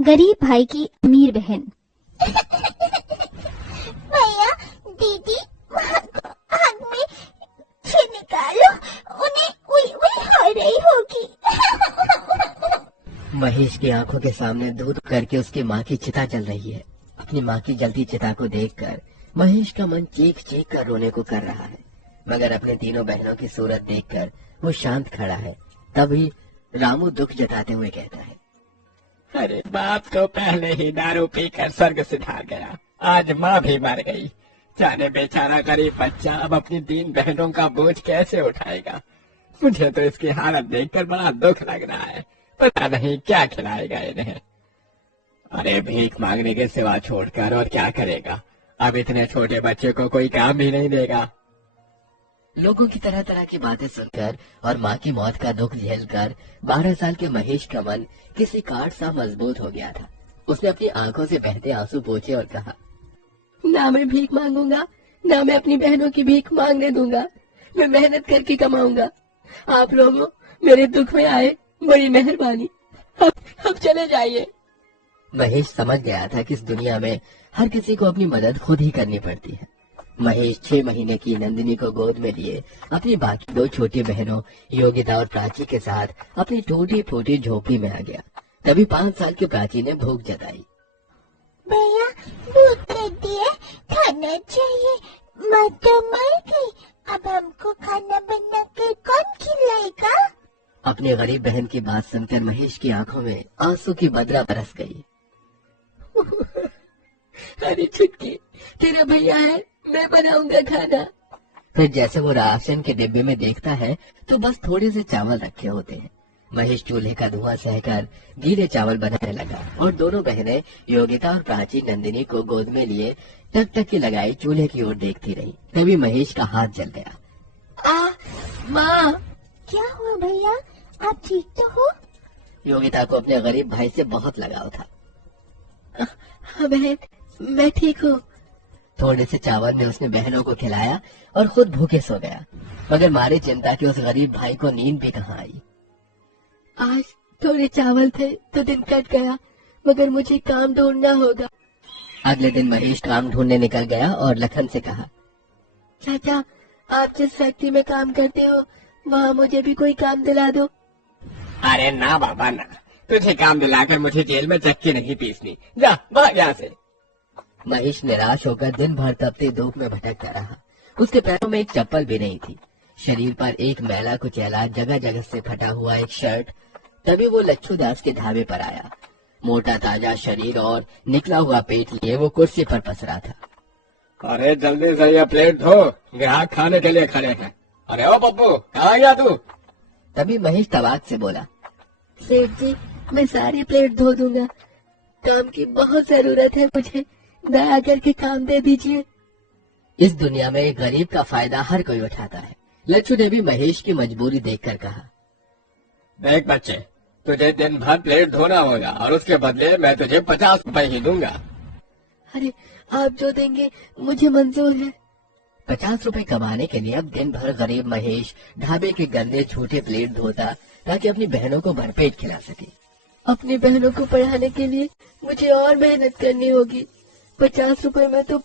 गरीब भाई की अमीर बहन। भैया दीदी माँ को आग में से निकालो, उन्हें उई उई हो रही होगी। महेश की आंखों के सामने दूध करके उसकी माँ की चिता जल रही है। अपनी माँ की जलती चिता को देखकर महेश का मन चीख चीख कर रोने को कर रहा है, मगर अपने तीनों बहनों की सूरत देखकर वो शांत खड़ा है। तभी रामू दुख जताते हुए कहता है, अरे बाप तो पहले ही दारू पीकर स्वर्ग सिधार गया, आज माँ भी मर गई। जाने बेचारा गरीब बच्चा अब अपनी 3 बहनों का बोझ कैसे उठाएगा। मुझे तो इसकी हालत देखकर बड़ा दुख लग रहा है, पता नहीं क्या खिलाएगा इन्हें। अरे भीख मांगने के सिवा छोड़कर और क्या करेगा, अब इतने छोटे बच्चे को कोई काम भी नहीं देगा। लोगों की तरह तरह की बातें सुनकर और माँ की मौत का दुख झेलकर 12 साल के महेश का मन किसी काठ सा मजबूत हो गया था। उसने अपनी आंखों से बहते आंसू पोंछे और कहा, ना मैं भीख मांगूंगा, ना मैं अपनी बहनों की भीख मांगने दूंगा। मैं मेहनत करके कमाऊंगा। आप लोगों मेरे दुख में आए, बड़ी मेहरबानी। अब चले जाइए। महेश समझ गया था कि इस दुनिया में हर किसी को अपनी मदद खुद ही करनी पड़ती है। महेश 6 महीने की नंदिनी को गोद में लिए अपनी बाकी 2 छोटी बहनों योगिता और प्राची के साथ अपनी टूटी फूटी झोपड़ी में आ गया। तभी 5 साल की प्राची ने भूख जताई। भैया भूख लगती है, खाना चाहिए, मैं तो मर गई, अब हमको खाना बना कर कौन खिलाएगा। अपनी गरीब बहन की बात सुनकर महेश की आंखों में आंसू की बदरा बरस गई। अरे छुटकी, तेरा भैया है, मैं बनाऊंगा खाना। फिर जैसे वो राशन के डिब्बे में देखता है तो बस थोड़े से चावल रखे होते हैं। महेश चूल्हे का धुआं सहकर गीले चावल बनाने लगा और दोनों बहनें योगिता और प्राची नंदिनी को गोद में लिए टकटकी लगाई चूल्हे की ओर देखती रही। तभी महेश का हाथ जल गया। माँ, क्या हुआ भैया, आप ठीक तो हो? योगिता को अपने गरीब भाई से बहुत लगाव था। हाँ बहन, मैं ठीक हूँ। थोड़े से चावल में उसने बहनों को खिलाया और खुद भूखे सो गया, मगर मारे चिंता कि उस गरीब भाई को नींद भी कहाँ आई। आज थोड़े चावल थे तो दिन कट गया, मगर मुझे काम ढूंढना होगा। अगले दिन महेश काम ढूंढने निकल गया और लखन से कहा, चाचा, आप जिस फैक्ट्री में काम करते हो वहाँ मुझे भी कोई काम दिला दो। अरे ना बाबा ना, तुझे काम दिलाकर मुझे जेल में चक्की नहीं पीसनी, जा भाग यहाँ से। महेश निराश होकर दिन भर तपती धूप में भटकता रहा। उसके पैरों में एक चप्पल भी नहीं थी, शरीर पर एक मैला कुचैला जगह जगह से फटा हुआ एक शर्ट। तभी वो लच्छू दास के ढाबे पर आया। मोटा ताजा शरीर और निकला हुआ पेट लिए वो कुर्सी पर पसरा था। अरे जल्दी से ये प्लेट धो, ग्राहक खाने के लिए खड़े हैं। अरे ओ पप्पू, कहाँ गया तू? तभी महेश तवाक से बोला, सेठ जी, मैं सारी प्लेट धो दूंगा, काम की बहुत जरूरत है मुझे, दया करके काम दे दीजिए। इस दुनिया में गरीब का फायदा हर कोई उठाता है। लच्छू ने भी महेश की मजबूरी देखकर कहा, देख बच्चे, तुझे दिन भर प्लेट धोना होगा और उसके बदले मैं तुझे 50 रुपए ही दूंगा। अरे आप जो देंगे मुझे मंजूर है। 50 रुपए कमाने के लिए अब दिन भर गरीब महेश ढाबे के गंदे छोटे प्लेट धोता ताकि अपनी बहनों को भरपेट खिला सके। अपनी बहनों को पढ़ाने के लिए मुझे और मेहनत करनी होगी। 50 रुपए में तो